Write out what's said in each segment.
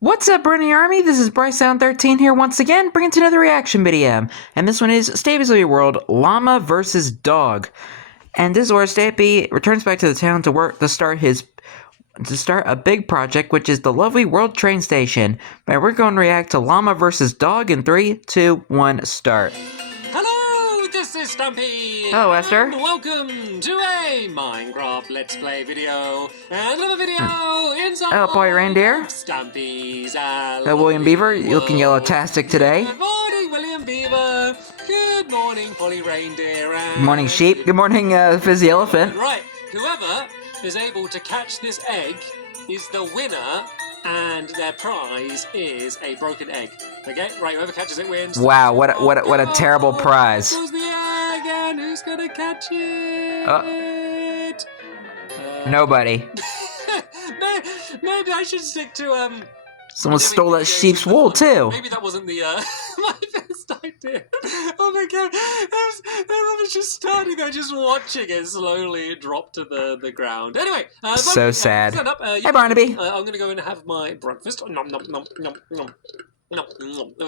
What's up, Running Army? This is BryceAllen13 here once again, bringing to another reaction video. And this one is Stampy's World, Llama versus Dog. And this is where Stampy returns back to the town to start a big project, which is the lovely World Train Station. And we're going to react to Llama versus Dog in 3, 2, 1, start. Hello, this is Stampy. Hello, Esther. And welcome to a Minecraft Let's Play video. And another video inside Hello, Polly Reindeer. Stampy's William Beaver, you're looking yellow-tastic today. Good morning, William Beaver. Good morning, Polly Reindeer. Good morning, sheep. Good morning, Fizzy Elephant. Right, whoever is able to catch this egg is the winner. And their prize is a broken egg. Okay, right. Whoever catches it wins. Wow, what a terrible prize. Goes the egg, and who's gonna catch it? Nobody. Maybe I should stick to Someone stole that sheep's wool too. Maybe that wasn't the my best idea. Oh my god, everyone's just standing there, just watching it slowly drop to the ground. Anyway, so sad. Stand up. Hey, Barnaby. I'm gonna go and have my breakfast. Nom nom nom nom nom.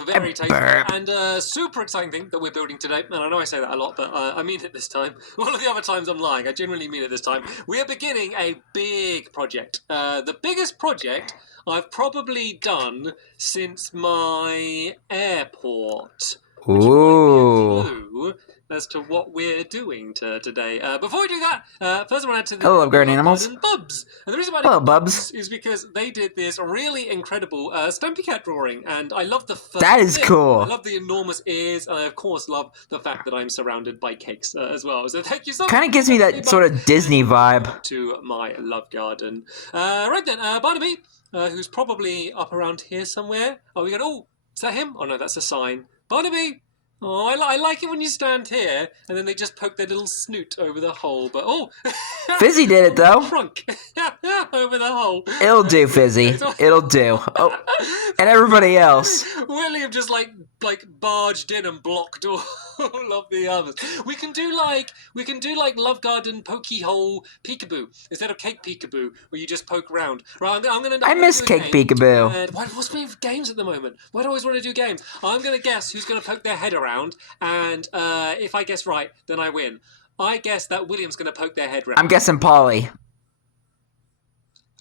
Very tasty and super exciting thing that we're building today. And I know I say that a lot, but I mean it this time. All of the other times I'm lying. I genuinely mean it this time. We are beginning a big project. The biggest project I've probably done since my airport. Ooh. As to what we're doing today. Before we do that, first I want to add to the Hello, garden animals. Bubs. And the reason why Hello, Bubs. is because they did this really incredible Stampy Cat drawing, and I love the first That is cool. I love the enormous ears, and I of course love the fact that I'm surrounded by cakes as well. So thank you so much. Kind of gives me that sort of Disney vibe. To my love garden. Right then, Barnaby, who's probably up around here somewhere. Oh, we got. Oh, is that him? Oh no, that's a sign. Barnaby. Oh, I like it when you stand here, and then they just poke their little snoot over the hole. But oh, Fizzy did it though. Trunk over the hole. It'll do, Fizzy. It'll do. Oh, and everybody else. William just like barged in and blocked all of the others. We can do like Love Garden pokey hole peekaboo instead of cake peekaboo, where you just poke round. Right, I'm gonna. I miss cake peekaboo. What's my games at the moment? Why do I always want to do games? I'm gonna guess who's gonna poke their head around, and if I guess right, then I win. I guess that William's gonna poke their head round. I'm guessing Polly.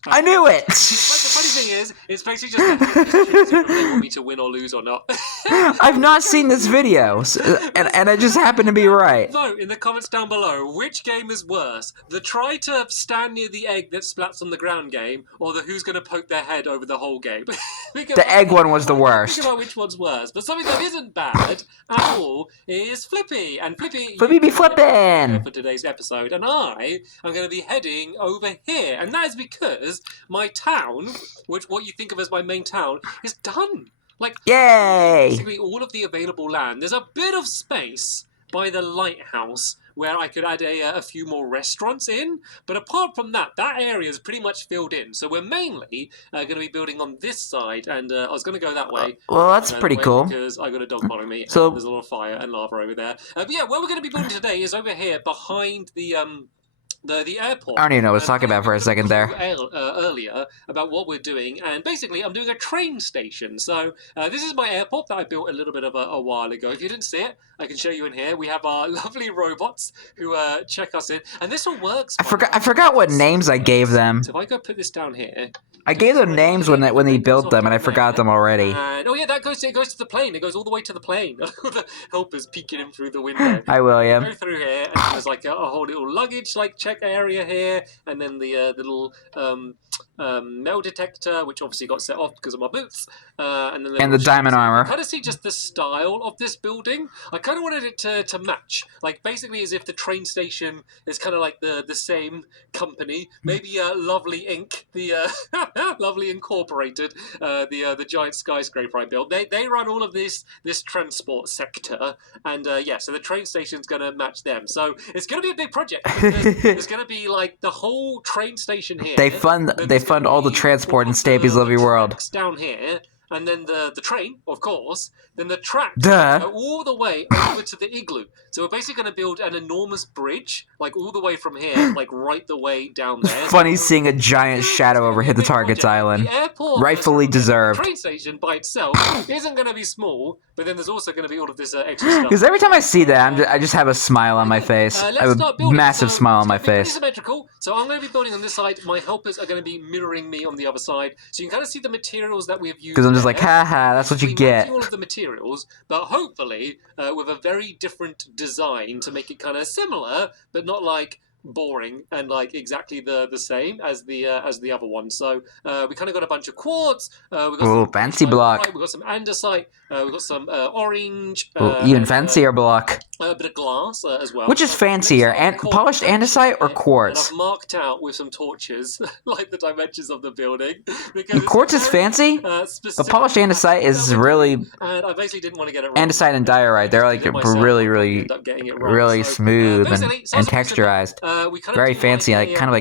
I knew it! But the funny thing is, it's basically just if they want me to win or lose or not. I've not seen this video, and I just happen to be right. Vote in the comments down below, which game is worse? The try to stand near the egg that splats on the ground game, or the who's going to poke their head over the whole game? The egg one was the worst. Think about which one's worse. But something that isn't bad at all is Flippy. And Flippy be flippin'! For today's episode, and I am going to be heading over here. And that is because my town, what you think of as my main town, is done. Like, yay! Basically all of the available land. There's a bit of space by the lighthouse where I could add a few more restaurants in, but apart from that, that area is pretty much filled in. So we're mainly going to be building on this side, and I was going to go that way. Well, that's pretty cool. Because I got a dog following me, so and there's a lot of fire and lava over there. But yeah, where we're going to be building today is over here behind the airport. I don't even know what I was talking about for a second there. Earlier about what we're doing, and basically I'm doing a train station. So this is my airport that I built a little bit of a while ago. If you didn't see it, I can show you in here. We have our lovely robots who check us in, and this all works. I forgot what names I gave them. So if I go put this down here. I gave them names when they built them, and I forgot them already. And, oh yeah, it goes to the plane. It goes all the way to the plane. The helper's peeking in through the window. Hi, William. Go through here, and there's like a whole little luggage check area here, and then the little metal detector, which obviously got set off because of my boots, and then the diamond armor. Kind of see just the style of this building. I kind of wanted it to match, like basically as if the train station is kind of like the same company. Maybe Lovely Inc., the Lovely Incorporated, the giant skyscraper I built. They run all of this transport sector, and yeah, so the train station's going to match them. So it's going to be a big project. It's going to be like the whole train station here. They fund all the transport in Stampy's Lovely World. Down here. and then the train, of course, then the tracks Duh. go all the way over to the igloo. So we're basically going to build an enormous bridge, like all the way from here, like right the way down there. Funny seeing a giant shadow overhead the target's island. The airport, Rightfully deserved. The train station by itself isn't going to be small, but then there's also going to be all of this extra stuff. Because every time I see that, I just have a smile on my face. I have a massive smile on my face. Symmetrical. So I'm going to be building on this side. My helpers are going to be mirroring me on the other side. So you can kind of see the materials that we have used. Because I'm just like, haha, that's what you get. All of the materials, but hopefully with a very different design to make it kind of similar, but not like boring and like exactly the same as the other one. So we kind of got a bunch of quartz. We got some fancy block. We got some andesite. We got some orange. Even fancier block. A bit of glass as well. Which is fancier, polished andesite or quartz? I've marked out with some torches, like the dimensions of the building. And quartz is fancy? The polished andesite is really... And I basically didn't want to get it wrong. Andesite and diorite, they're like really smooth and texturized. Very fancy, like kind of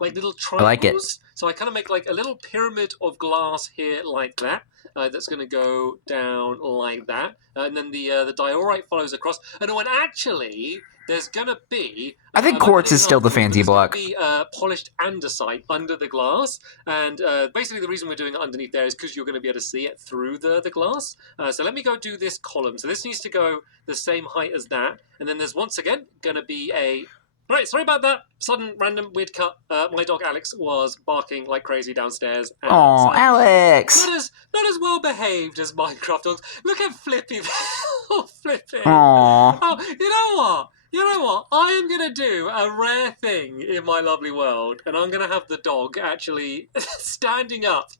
like little triangles. I like it. So I kind of make like a little pyramid of glass here like that. That's going to go down like that. And then the diorite follows across. And when actually there's going to be... I think quartz is still the fancy block. There's going to be polished andesite under the glass. And basically the reason we're doing it underneath there is because you're going to be able to see it through the glass. So let me go do this column. So this needs to go the same height as that. And then there's once again going to be a... Right, sorry about that sudden, random, weird cut. My dog Alex was barking like crazy downstairs. Oh, Alex! Not as well behaved as Minecraft dogs. Look at Flippy. Oh, Flippy. Aww. Oh, you know what? I am going to do a rare thing in my lovely world, and I'm going to have the dog actually standing up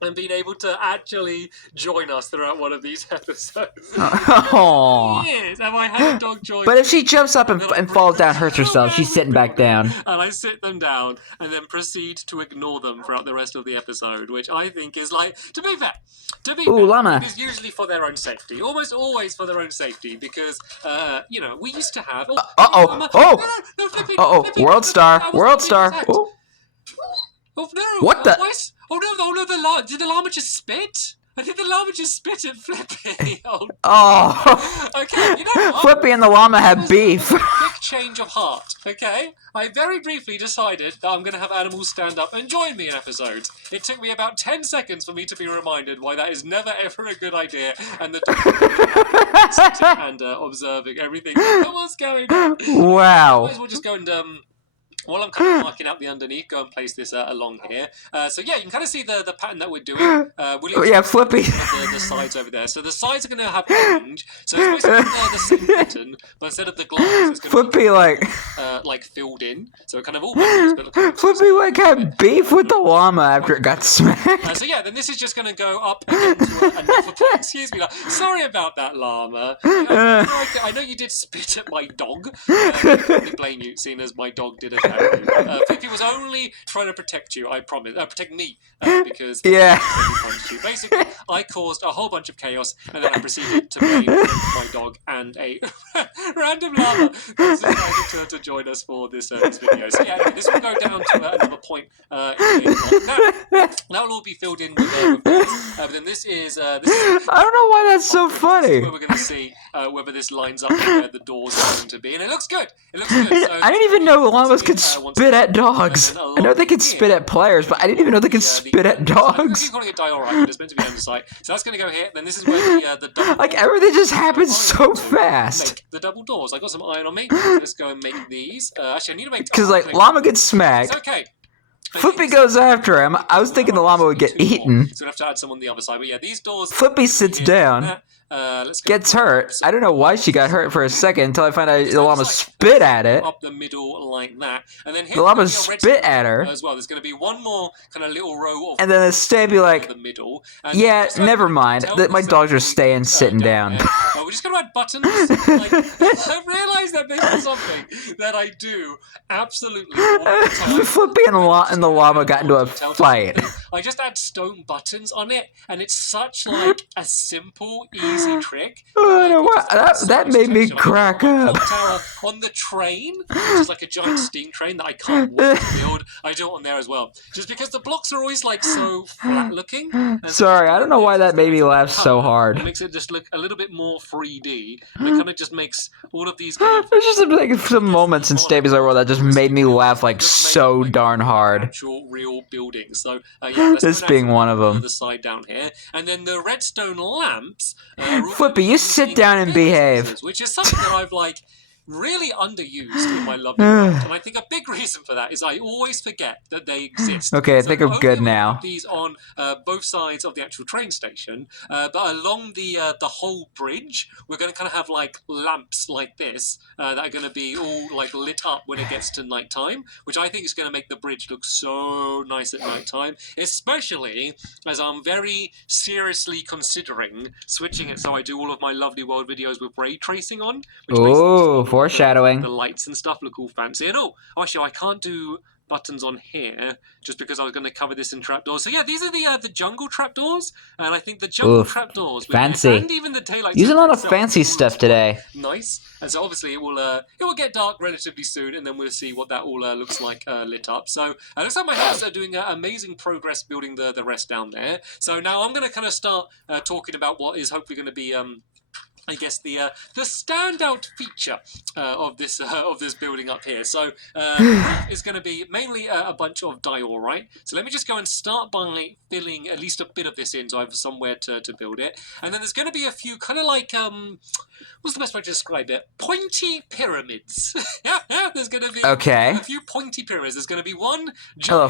and being able to actually join us throughout one of these episodes. Oh. Yes, have I had a dog join But if she jumps up and falls down, hurts herself, she's sitting back down. And I sit them down and then proceed to ignore them throughout the rest of the episode, which I think is like, to be fair, Llama. it is usually for their own safety. Almost always for their own safety, because, we used to have... World Star. Oh. Oh, no. What the... Oh no, did the llama just spit? I think the llama just spit at Flippy. Oh. Okay, you know what? Flippy and the llama have beef. Quick change of heart, okay? I very briefly decided that I'm going to have animals stand up and join me in episodes. It took me about 10 seconds for me to be reminded why that is never ever a good idea, and the and observing everything. What's going on? Wow. We'll just go and while I'm kind of marking out the underneath, go and place this along here. So yeah, you can kind of see the pattern that we're doing. Flippy. The sides over there. So the sides are going to have orange. So it's supposed to be the same pattern, but instead of the glass, it's going to be like filled in. So it kind of all Flippy had beef with the llama after it got smacked. So yeah, then this is just going to go up again to another point. Excuse me. Sorry about that, llama. I know you did spit at my dog. I can't blame you, seeing as my dog did it. Flippy was only trying to protect you, I promise. Protect me, because you. Basically, I caused a whole bunch of chaos, and then I proceeded to blame my dog and a random llama who decided to join us for this video. So yeah, anyway, this will go down to another point. That will all be filled in with this. But then this is... I don't know why that's so funny. Where we're going to see whether this lines up with where the doors are going to be. And it looks good. So I didn't even know llamas could spit at dogs. I know they can spit at players, but I didn't even know they could spit at dogs. I'm calling it diorite, but it's meant to be andesite. So that's going to go here. Then this is where the double like everything just happens so fast. Make the double doors. I got some iron on me. Let's go and make these. Actually, I need to make... Because llama gets smacked. It's okay. Flippy goes after him. I was thinking the llama would get eaten. So we'll have to add some on the other side. But yeah, these doors... Flippy sits down. Gets hurt. I don't know why she got hurt for a second until I found out the llama spit at it. Up the middle like that. And then the llama spit at her. As well. There's going to be one more kind of little row of... And then the Stampy like, the middle. yeah, never mind. My dogs are staying sitting down. We're just going to add buttons. I've realised that this is something that I do absolutely all the time. Flippy and the llama got into a fight. I just add stone buttons on it, and it's such like a simple, easy easy trick. That made me crack up. Tower on the train, which is like a giant steam train that I can't wait to build. I do it on there as well, just because the blocks are always like so flat looking. Sorry, I don't know why that made me laugh so hard. It makes it just look a little bit more 3D. And it kind of just makes all of these. Kind of, There's just like some moments in Stampy's World that just made me laugh like so darn hard. Actual real buildings. So yeah, this being one of them. The side down here, and then the redstone lamps. Flippy, you sit down and behave. Which is something that I've like really underused in my lovely world. And I think a big reason for that is I always forget that they exist. Okay, I think I'm good now. These on both sides of the actual train station, but along the whole bridge, we're going to kind of have like lamps like this that are going to be all like lit up when it gets to nighttime, which I think is going to make the bridge look so nice at nighttime, especially as I'm very seriously considering switching it so I do all of my lovely world videos with ray tracing on. Ooh, foreshadowing. The lights and stuff look all fancy. And actually, I can't do buttons on here just because I was going to cover this in trapdoors. So yeah, these are the jungle trapdoors, and I think the jungle trapdoors fancy. And even the daylight using a lot of fancy stuff today. Nice, and so obviously it will get dark relatively soon, and then we'll see what that all looks like lit up. So it looks like my house are doing amazing progress building the rest down there. So now I'm going to kind of start talking about what is hopefully going to be I guess the standout feature of this building up here. So the roof is going to be mainly a bunch of diorite. So let me just go and start by filling at least a bit of this in, so I have somewhere to build it. And then there's going to be a few kind of like what's the best way to describe it? Pointy pyramids. There's going to be a few pointy pyramids. There's going to be one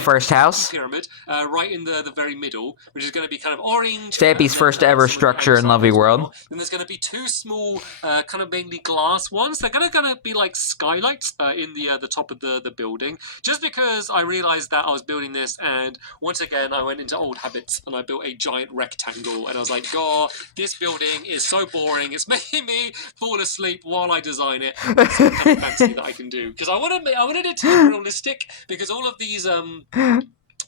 first house pyramid right in the very middle, which is going to be kind of orange. Stampy's first ever structure in Lovely World. Then there's going to be two small, kind of mainly glass ones. They're gonna be like skylights in the top of the building. Just because I realized that I was building this, and once again I went into old habits and I built a giant rectangle, and I was like, God, this building is so boring. It's making me fall asleep while I design it. It's something fancy that I can do because I wanted it to be realistic, because all of these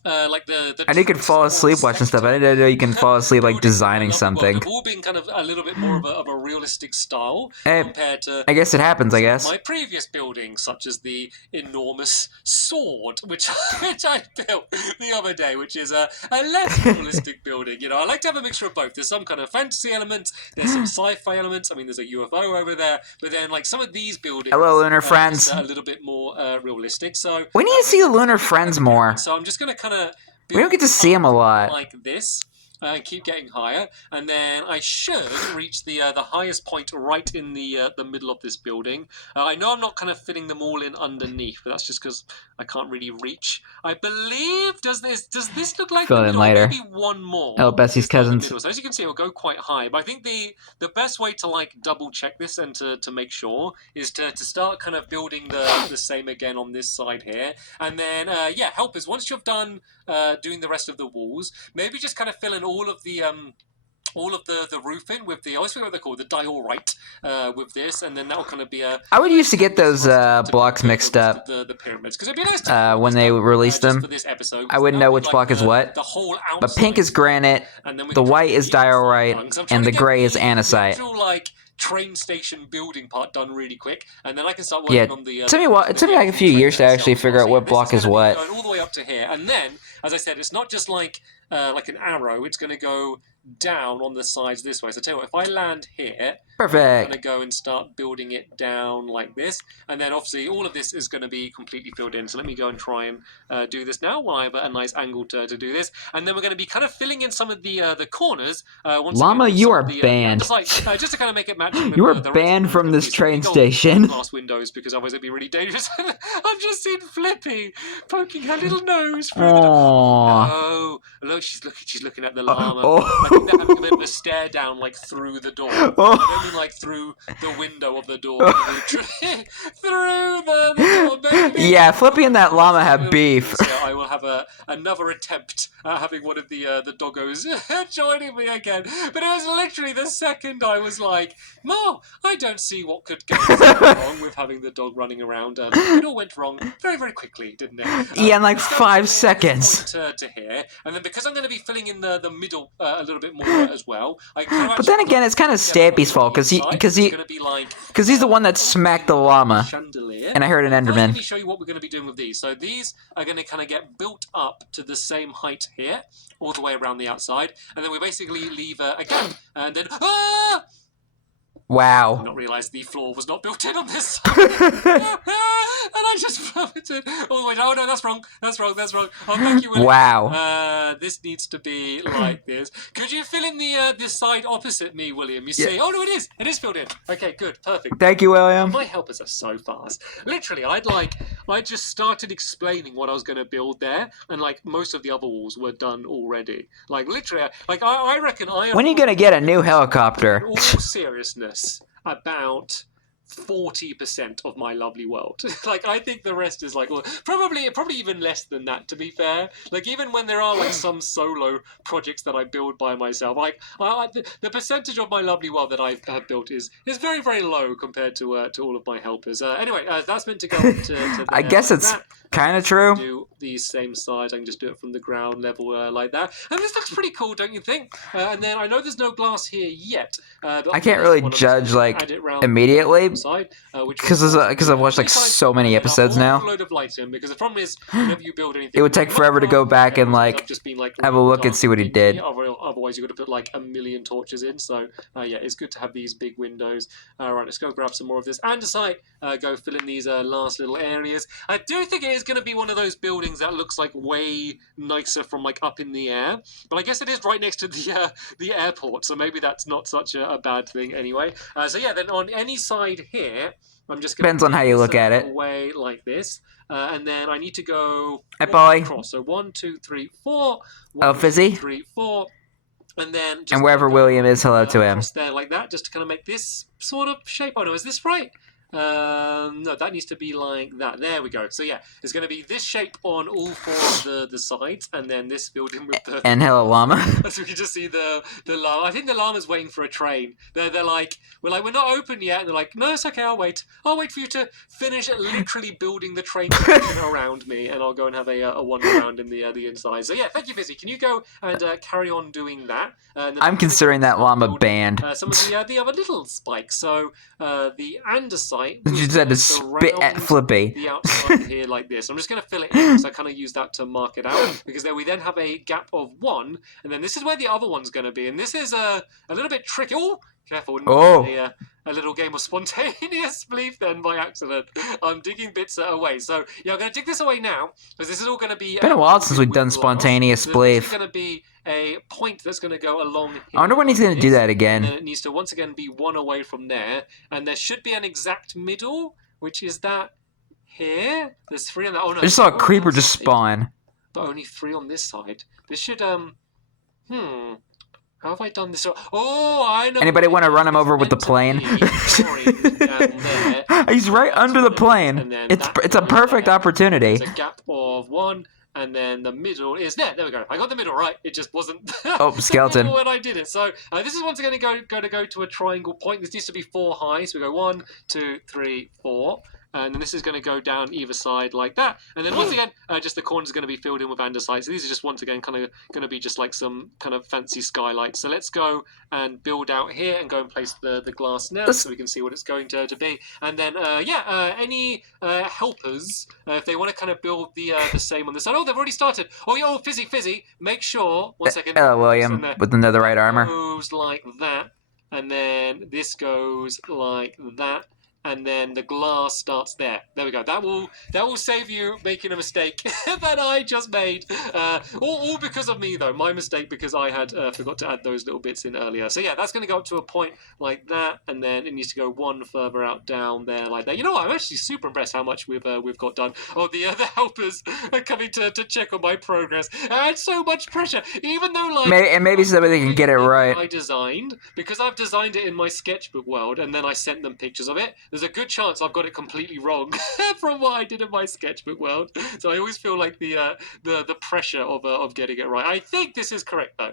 like the and you can fall asleep watching stuff. I didn't know you can fall asleep like designing something. They've all been kind of a little bit more of a realistic style compared to. I guess it happens. I guess my previous buildings, such as the enormous sword, which I built the other day, which is a less realistic building. You know, I like to have a mixture of both. There's some kind of fantasy elements. There's some sci-fi elements. I mean, there's a UFO over there, but then like some of these buildings. Hello, lunar friends. A little bit more realistic. So we need to see the lunar friends more. So I'm just gonna kind of. We don't get to see them a lot. Like this. Keep getting higher, and then I should reach the highest point right in the middle of this building. I know I'm not kind of fitting them all in underneath, but that's just because I can't really reach. I believe does this look like fill the in middle, later. Maybe one more. Oh, Bessie's cousins. So as you can see, it'll go quite high. But I think the best way to like double check this and to make sure is to start kind of building the same again on this side here, and then yeah, helpers. Once you've done doing the rest of the walls, maybe just kind of fill in all of the roofing with the, I always forget what they're called, the diorite with this, and then that'll kind of be a. I would used to get those blocks mixed up. The pyramids, because it'd be nice to when they released them. for this episode, I wouldn't know which block is what. The whole but pink is granite, the white is diorite, and the gray is andesite. Like train station building part done really quick, and then I can start working on the. It took me like a few years to actually figure out what block is what. Going all the way up to here, and then, as I said, it's not just like an arrow. It's going to go down on the sides this way. So tell you what, if I land here, perfect. I'm going to go and start building it down like this, and then obviously all of this is going to be completely filled in. So let me go and try and do this now while I have a nice angle to do this, and then we're going to be kind of filling in some of the corners. Llama, you are banned. Just to kind of make it match. You are banned from this train station. Glass windows, because otherwise it'd be really dangerous. I've just seen Flippy poking her little nose through the door. Oh, look, she's looking at the llama. I think they're having a bit of a stare down, like through the door. I don't mean like through the window of the door. Through the door, baby. Yeah, Flippy and that llama have beef. So I will have another attempt at having one of the doggos joining me again. But it was literally the second I was like, "Mo, I don't see what could go wrong with having the dog running around." It all went wrong very, very quickly, didn't it? Yeah, in like 5 seconds. To here, and then because because I'm going to be filling in the middle a little bit more as well. But then again, it's kind of Stampy's fault because he's the one that smacked the llama. Chandelier. And I heard an Enderman. Let me show you what we're going to be doing with these. So these are going to kind of get built up to the same height here, all the way around the outside, and then we basically leave a gap, and then Wow. I did not realise the floor was not built in on this side. And I just plummeted all the way down. Oh no, that's wrong. That's wrong. That's wrong. Oh, thank you, William. Wow. This needs to be like this. Could you fill in the this side opposite me, William? You see? Yeah. Oh no, it is. It is filled in. Okay, good, perfect. Thank you, William. My helpers are so fast. Literally, I just started explaining what I was going to build there, and like most of the other walls were done already. Like literally, I reckon I. When are you gonna get a new helicopter? In all seriousness, about 40% of my lovely world. Like, I think the rest is like, well, probably even less than that, to be fair. Like, even when there are like some solo projects that I build by myself, like the percentage of my lovely world that I have built is very, very low compared to all of my helpers. Anyway, that's meant to go to I guess it's kind of true. Do these same sides. I can just do it from the ground level like that. And this looks pretty cool, don't you think? And then I know there's no glass here yet. But I can't really judge like immediately because I've watched like so many episodes now. Because the problem is, whenever you build anything, it would take forever to go back and like have a look and see what he did. Otherwise, you've got to put like a million torches in. So yeah, it's good to have these big windows. Right, let's go grab some more of this andesite. Go fill in these last little areas. I do think it is going to be one of those buildings that looks like way nicer from like up in the air. But I guess it is right next to the airport, so maybe that's not such a bad thing anyway. So yeah, then on any side here, I'm just going depends on how you look at it. Away like this, and then I need to go across. So 1, 2, 3, 4. 1, Fizzy. 2, 3, 4. And then just and wherever William is, hello to him. There like that, just to kind of make this sort of shape. Oh no, is this right? No, that needs to be like that. There we go. So yeah, it's going to be this shape on all 4 of the sides, and then this filled in with the... And hello, llama. So we can just see the llama. I think the llama's waiting for a train. They're like, we're not open yet. And they're like, no, it's okay, I'll wait. I'll wait for you to finish literally building the train station around me, and I'll go and have a wander around in the inside. So yeah, thank you, Fizzy. Can you go and carry on doing that? I'm considering that llama banned. Some of the other little spikes. So the andesite. You just had to spit at Flippy. The outside here like this. I'm just going to fill it in, so I kind of use that to mark it out, because then we then have a gap of 1, and then this is where the other one's going to be, and this is a little bit tricky. Oh, careful! A little game of spontaneous belief then by accident. I'm digging bits away. So yeah, I'm going to dig this away now, because this is all going to be... It's been a while since we've done spontaneous belief. This is going to be a point that's going to go along here. I wonder when he's going to do that again. And then it needs to once again be 1 away from there, and there should be an exact middle, which is that here. There's 3 on that. Oh no! I just saw a creeper just spawn. But only 3 on this side. This should How have I done this? Oh, I know. Anybody want to run him over with the plane? He's right under the plane. It's a perfect opportunity. There's a gap of 1, and then the middle is there. There we go. I got the middle right. It just wasn't. Oh, skeleton. When I did it. So this is once again going to go to a triangle point. This needs to be 4 high. So we go 1, 2, 3, 4. And then this is going to go down either side like that. And then once again, just the corners are going to be filled in with andesite. So these are just once again kind of going to be just like some kind of fancy skylights. So let's go and build out here and go and place the glass now so we can see what it's going to be. And then, any helpers, if they want to kind of build the same on the side. Oh, they've already started. Oh, yeah, Fizzy, make sure, 1 second. Hello, William, with the netherite armor. Goes like that. And then this goes like that. And then the glass starts there. There we go. That will save you making a mistake that I just made. All because of me, though. My mistake, because I had forgot to add those little bits in earlier. So yeah, that's going to go up to a point like that, and then it needs to go 1 further out down there like that. You know what? I'm actually super impressed how much we've got done. Oh, the helpers are coming to check on my progress. I had so much pressure, even though like maybe so that they can get it right. I designed, because I've designed it in my sketchbook world, and then I sent them pictures of it. There's a good chance I've got it completely wrong from what I did in my sketchbook world. So I always feel like the pressure of getting it right. I think this is correct though.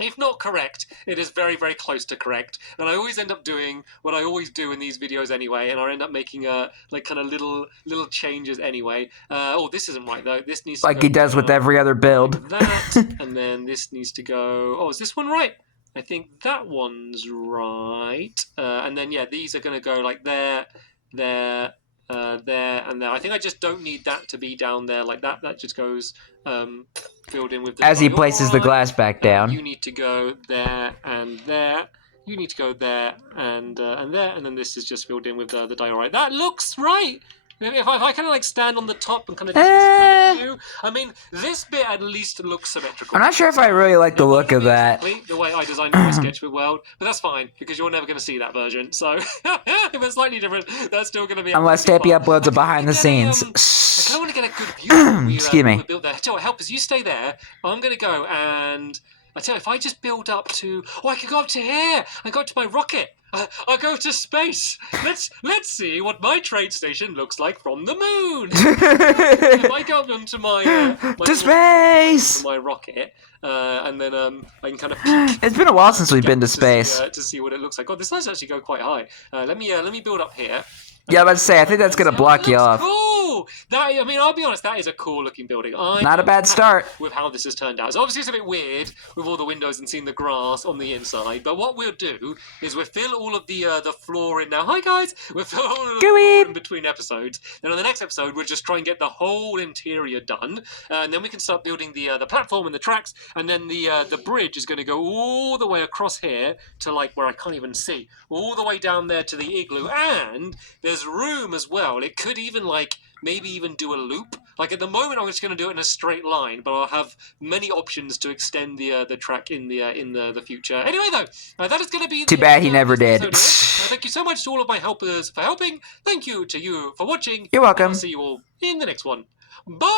If not correct, it is very, very close to correct. And I always end up doing what I always do in these videos anyway, and I end up making like kind of little changes anyway. Oh, this isn't right though. This needs to Like go he does with every other build. like that, and then this needs to go. Oh, is this one right? I think that one's right. And then yeah, these are going to go like there, there, there, and there. I think I just don't need that to be down there like that. That just goes filled in with the As he places the glass back down. You need to go there and there. You need to go there and there, and then this is just filled in with the diorite. That looks right. If I kind of like stand on the top and kind of do this kind of view, I mean, this bit at least looks symmetrical. I'm not sure if I really like the look of that. Exactly the way I designed my sketchbook world, but that's fine because you're never going to see that version. So if it's slightly different, that's still going to be. Unless Stampy uploads it behind the scenes. I kind of want to get a good view. Excuse me. We built there. Tell you what, help us. You stay there. I'm going to go and. I tell you, if I just build up to, I can go up to here. I go up to my rocket. I'll go to space. Let's see what my trade station looks like from the moon. If I go up onto my to space, my rocket, and then I can kind of peek. It's been a while since we've been to space. To see what it looks like. God, this does actually go quite high. Let me build up here. Yeah, let's say I think that's gonna block you off. Cool. I mean, I'll be honest. That is a cool looking building. Not a bad start with how this has turned out. So obviously it's a bit weird with all the windows and seeing the grass on the inside. But what we'll do is we'll fill all of the floor in now. Hi guys. We'll fill all of the floor in between episodes. Then on the next episode we'll just try and get the whole interior done, and then we can start building the platform and the tracks, and then the bridge is going to go all the way across here to like where I can't even see, all the way down there to the igloo, and there's room as well. It could even like maybe even do a loop. Like at the moment I'm just going to do it in a straight line, but I'll have many options to extend the track in the future. Anyway though, that is going to be too bad he never did. Thank you so much to all of my helpers for helping. Thank you to you for watching. You're welcome. I'll see you all in the next one. Bye.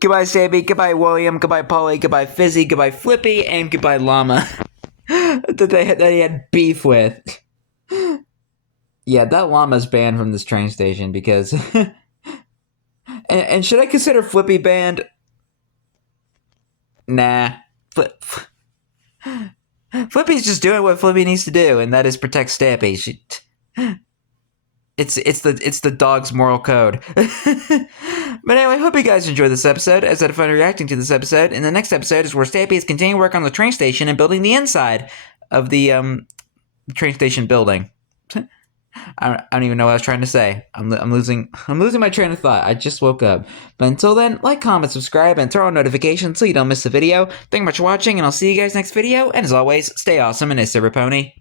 Goodbye Stampy, goodbye William, goodbye Polly, goodbye Fizzy, goodbye Flippy, and goodbye Llama. that he had beef with. Yeah, that llama's banned from this train station because... and should I consider Flippy banned? Nah. Flippy's just doing what Flippy needs to do, and that is protect Stampy. It's the dog's moral code. But anyway, I hope you guys enjoyed this episode, as I had fun reacting to this episode. And the next episode is where Stampy is continuing work on the train station and building the inside of the train station building. I don't even know what I was trying to say. I'm losing my train of thought. I just woke up. But until then, like, comment, subscribe, and turn on notifications so you don't miss the video. Thank you much for watching, and I'll see you guys next video. And as always, stay awesome and it's Silver Pony.